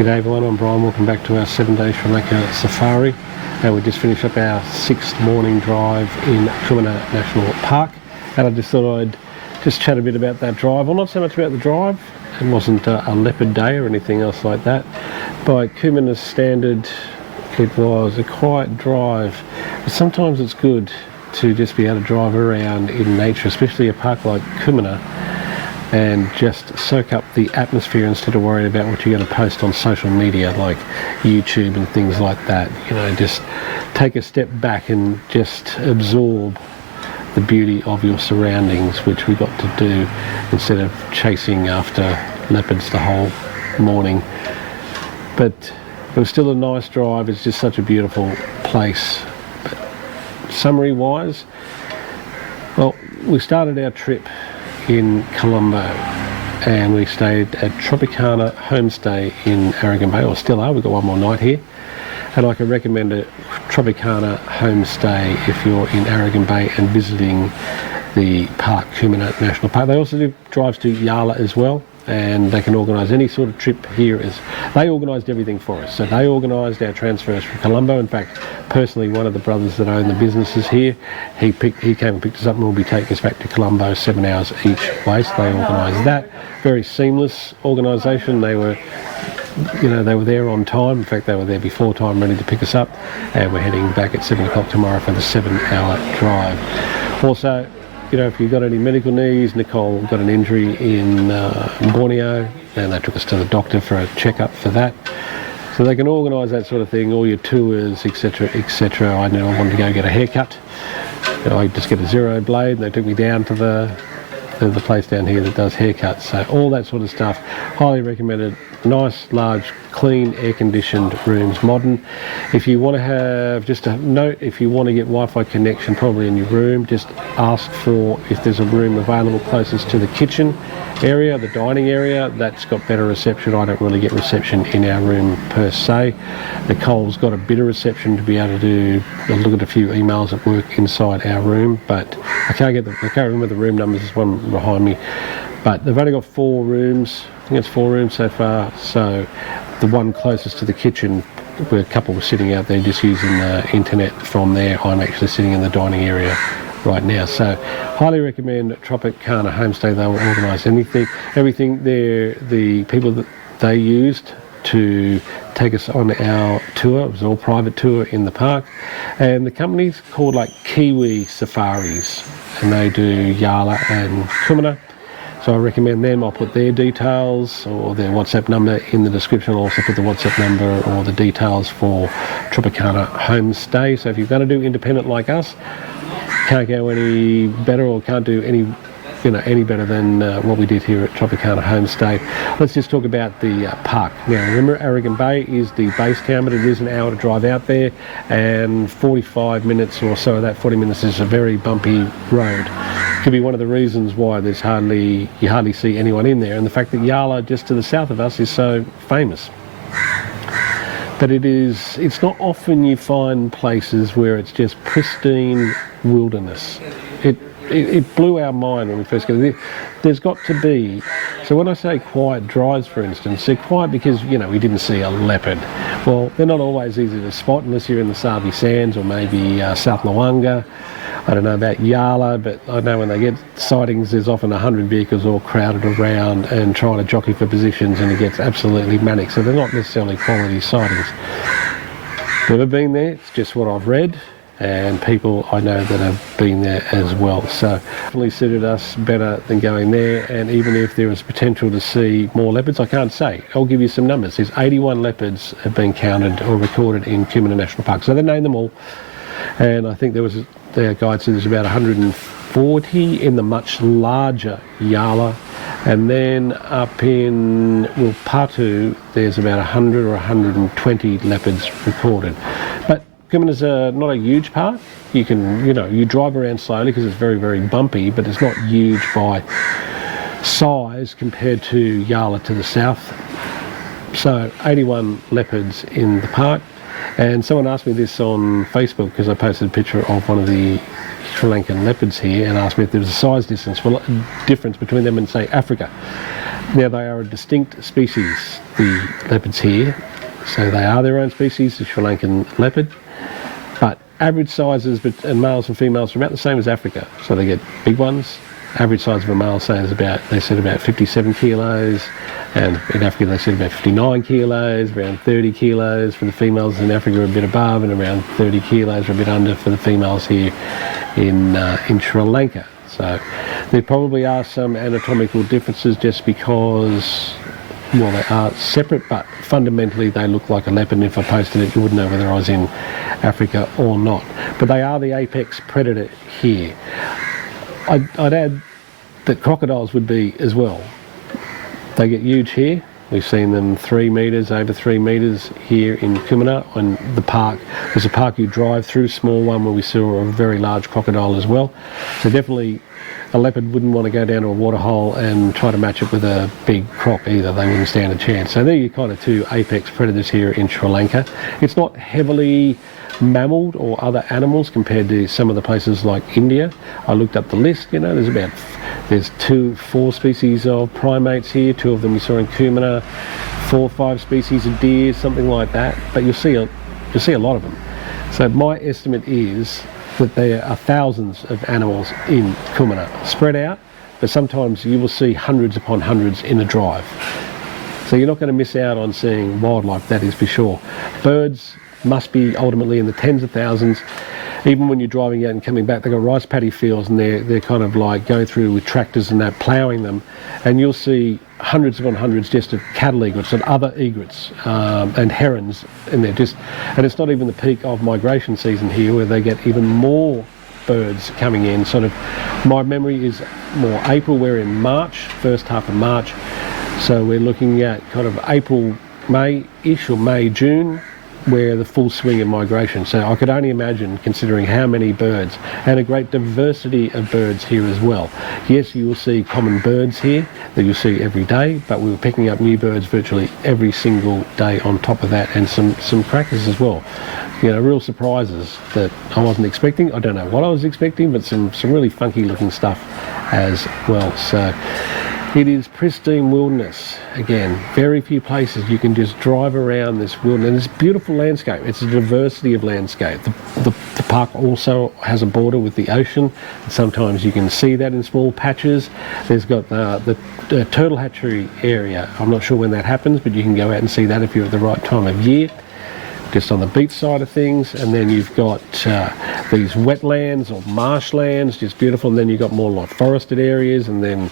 G'day everyone, I'm Brian. Welcome back to our 7-day Sri Lanka safari. And we just finished up our 6th morning drive in Kumana National Park. And I just thought I'd just chat a bit about that drive. Well, not so much about the drive. It wasn't a leopard day or anything else like that. By Kumana's standard, it was a quiet drive. But sometimes it's good to just be able to drive around in nature, especially a park like Kumana, and just soak up the atmosphere instead of worrying about what you're going to post on social media like YouTube and things like that. You know, just take a step back and just absorb the beauty of your surroundings, which we got to do instead of chasing after leopards the whole morning. But it was still a nice drive. It's just such a beautiful place. But summary wise, well, we started our trip in Colombo and we stayed at Tropicana Homestay in Arugambay, or still are. We've got one more night here, and I can recommend a Tropicana Homestay if you're in Arugambay and visiting the park, Kumana National Park. They also do drives to Yala as well, and they can organise any sort of trip here. They organised everything for us. So they organised our transfers from Colombo. In fact, personally, one of the brothers that own the businesses here, he came and picked us up and will be taking us back to Colombo 7 hours each way. So they organised that. Very seamless organisation. They were there on time. In fact, they were there before time, ready to pick us up. And we're heading back at 7 o'clock tomorrow for the 7-hour drive. Also, you know, if you've got any medical needs, Nicole got an injury in Borneo, and they took us to the doctor for a checkup for that. So they can organise that sort of thing, all your tours, etc., etc. I know I wanted to go get a haircut. I just get a zero blade, and they took me down to the place down here that does haircuts. So all that sort of stuff, highly recommended. Nice, large, clean, air-conditioned rooms, modern. If you want to have, just a note, if you want to get Wi-Fi connection probably in your room, just ask for if there's a room available closest to the kitchen area, the dining area. That's got better reception. I don't really get reception in our room per se. Nicole's got a bit of reception to be able to look at a few emails at work inside our room, but I can't remember the room numbers. There's one behind me. But they've only got 4 rooms. I think it's 4 rooms so far. So the one closest to the kitchen, where a couple were sitting out there just using the internet from there, I'm actually sitting in the dining area right now. So highly recommend Tropicana Homestay. They will organise everything there. The people that they used to take us on our tour, it was an all private tour in the park, and the company's called like Kiwi Safaris, and they do Yala and Kumana. So I recommend them. I'll put their details or their WhatsApp number in the description. I'll also put the WhatsApp number or the details for Tropicana Homestay. So if you're going to do independent like us, can't go any better, or can't do any better than what we did here at Tropicana Homestay. Let's just talk about the park. Now remember, Arugambay is the base town, but it is an hour to drive out there, and 45 minutes or so of that 40 minutes is a very bumpy road. Could be one of the reasons why you hardly see anyone in there, and the fact that Yala, just to the south of us, is so famous. But it's not often you find places where it's just pristine wilderness. It blew our mind when we first got there. There's got to be, so when I say quiet drives, for instance, they're quiet because, we didn't see a leopard. Well, they're not always easy to spot unless you're in the Savi Sands or maybe South Lawanga. I don't know about Yala, but I know when they get sightings, there's often 100 vehicles all crowded around and trying to jockey for positions, and it gets absolutely manic. So they're not necessarily quality sightings. Never been there, it's just what I've read, and people I know that have been there as well. So definitely suited us better than going there. And even if there was potential to see more leopards, I can't say. I'll give you some numbers. There's 81 leopards have been counted or recorded in Kumana National Park. So they named them all. And I think their guide said there's about 140 in the much larger Yala. And then up in Wilpatu, there's about 100 or 120 leopards recorded. But Kumana's not a huge park. You can, you drive around slowly because it's very, very bumpy, but it's not huge by size compared to Yala to the south. So 81 leopards in the park. And someone asked me this on Facebook because I posted a picture of one of the Sri Lankan leopards here and asked me if there was a size difference between them and, say, Africa. Now they are a distinct species, the leopards here, so they are their own species, the Sri Lankan leopard, but average sizes and males and females are about the same as Africa, so they get big ones. Average size of a male said about 57 kilos, and in Africa they said about 59 kilos, around 30 kilos for the females in Africa, a bit above, and around 30 kilos or a bit under for the females here in Sri Lanka. So there probably are some anatomical differences just because, well, they are separate, but fundamentally they look like a leopard, and if I posted it you wouldn't know whether I was in Africa or not. But they are the apex predator here. I'd add that crocodiles would be as well. They get huge here. We've seen them 3 metres, over 3 metres here in Kumana on the park. There's a park you drive through, small one, where we saw a very large crocodile as well. So definitely a leopard wouldn't want to go down to a waterhole and try to match it with a big croc either. They wouldn't stand a chance. So they're your kind of 2 apex predators here in Sri Lanka. It's not heavily mammaled or other animals compared to some of the places like India. I looked up the list, you know, there's 4 species of primates here, 2 of them we saw in Kumana, 4 or 5 species of deer, something like that, but you'll see a lot of them. So my estimate is that there are thousands of animals in Kumana spread out, but sometimes you will see hundreds upon hundreds in a drive. So you're not going to miss out on seeing wildlife, that is for sure. Birds must be ultimately in the tens of thousands. Even when you're driving out and coming back, they've got rice paddy fields, and they're kind of like going through with tractors and that, ploughing them, and you'll see hundreds upon hundreds just of cattle egrets and other egrets and herons, and and it's not even the peak of migration season here, where they get even more birds coming in. Sort of, my memory is more April. We're in March, first half of March, so we're looking at kind of April, May-ish, or May, June, where the full swing of migration. So I could only imagine, considering how many birds and a great diversity of birds here as well. Yes, you will see common birds here that you'll see every day, but we were picking up new birds virtually every single day on top of that, and some crackers as well. You know, real surprises that I wasn't expecting. I don't know what I was expecting, but some really funky looking stuff as well. So it is pristine wilderness. Again, very few places you can just drive around this wilderness. It's a beautiful landscape. It's a diversity of landscape. The park also has a border with the ocean. Sometimes you can see that in small patches. There's got the turtle hatchery area. I'm not sure when that happens, but you can go out and see that if you're at the right time of year, just on the beach side of things. And then you've got these wetlands or marshlands, just beautiful, and then you've got more like forested areas, and then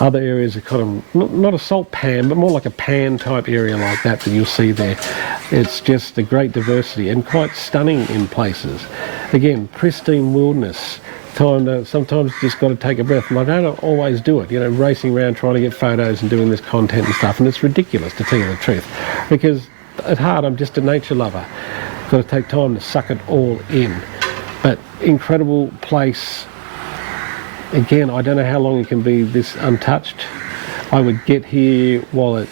other areas are kind of not a salt pan, but more like a pan type area like that you'll see there. It's just a great diversity and quite stunning in places. Again, pristine wilderness. Sometimes just got to take a breath, and I don't always do it, you know, racing around trying to get photos and doing this content and stuff, and it's ridiculous, to tell you the truth, because at heart I'm just a nature lover. Got to take time to suck it all in. But incredible place. Again, I don't know how long it can be this untouched. I would get here well,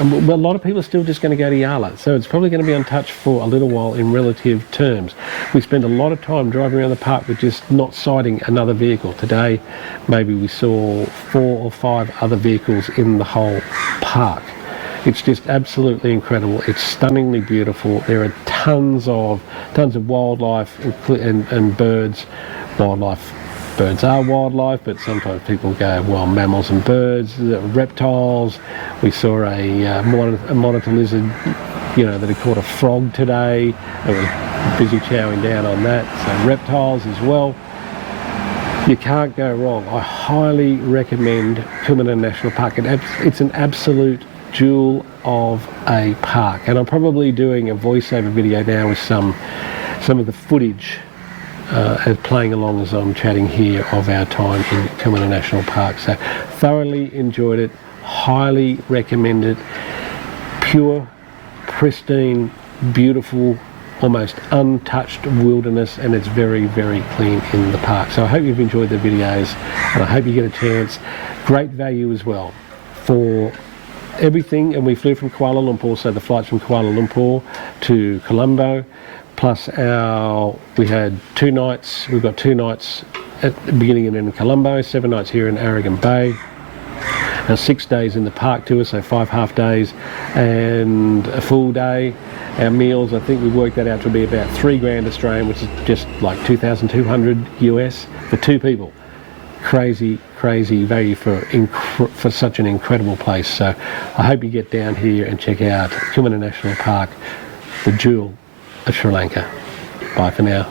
a lot of people are still just going to go to Yala, so it's probably going to be untouched for a little while in relative terms. We spend a lot of time driving around the park with just not sighting another vehicle. Today, maybe we saw 4 or 5 other vehicles in the whole park. It's just absolutely incredible. It's stunningly beautiful. There are tons of wildlife and birds. Birds are wildlife, but sometimes people go, well, mammals and birds, reptiles. We saw a monitor lizard, you know, that had caught a frog today. It was busy chowing down on that. So reptiles as well. You can't go wrong. I highly recommend Kumana National Park. It's an absolute jewel of a park, and I'm probably doing a voiceover video now with some of the footage as playing along as I'm chatting here of our time in Kumana National Park. So thoroughly enjoyed it, highly recommend it. Pure, pristine, beautiful, almost untouched wilderness, and it's very, very clean in the park. So I hope you've enjoyed the videos, and I hope you get a chance. Great value as well for everything, and we flew from Kuala Lumpur, so the flights from Kuala Lumpur to Colombo, plus we had 2 nights. We've got 2 nights at the beginning and end in Colombo, 7 nights here in Arugambay. Now 6 days in the park tour, so 5 half days and a full day. Our meals, I think we worked that out to be about $3,000 Australian, which is just like 2,200 US for 2 people. Crazy value for such an incredible place. So I hope you get down here and check out Kumana National Park, the jewel of Sri Lanka. Bye for now.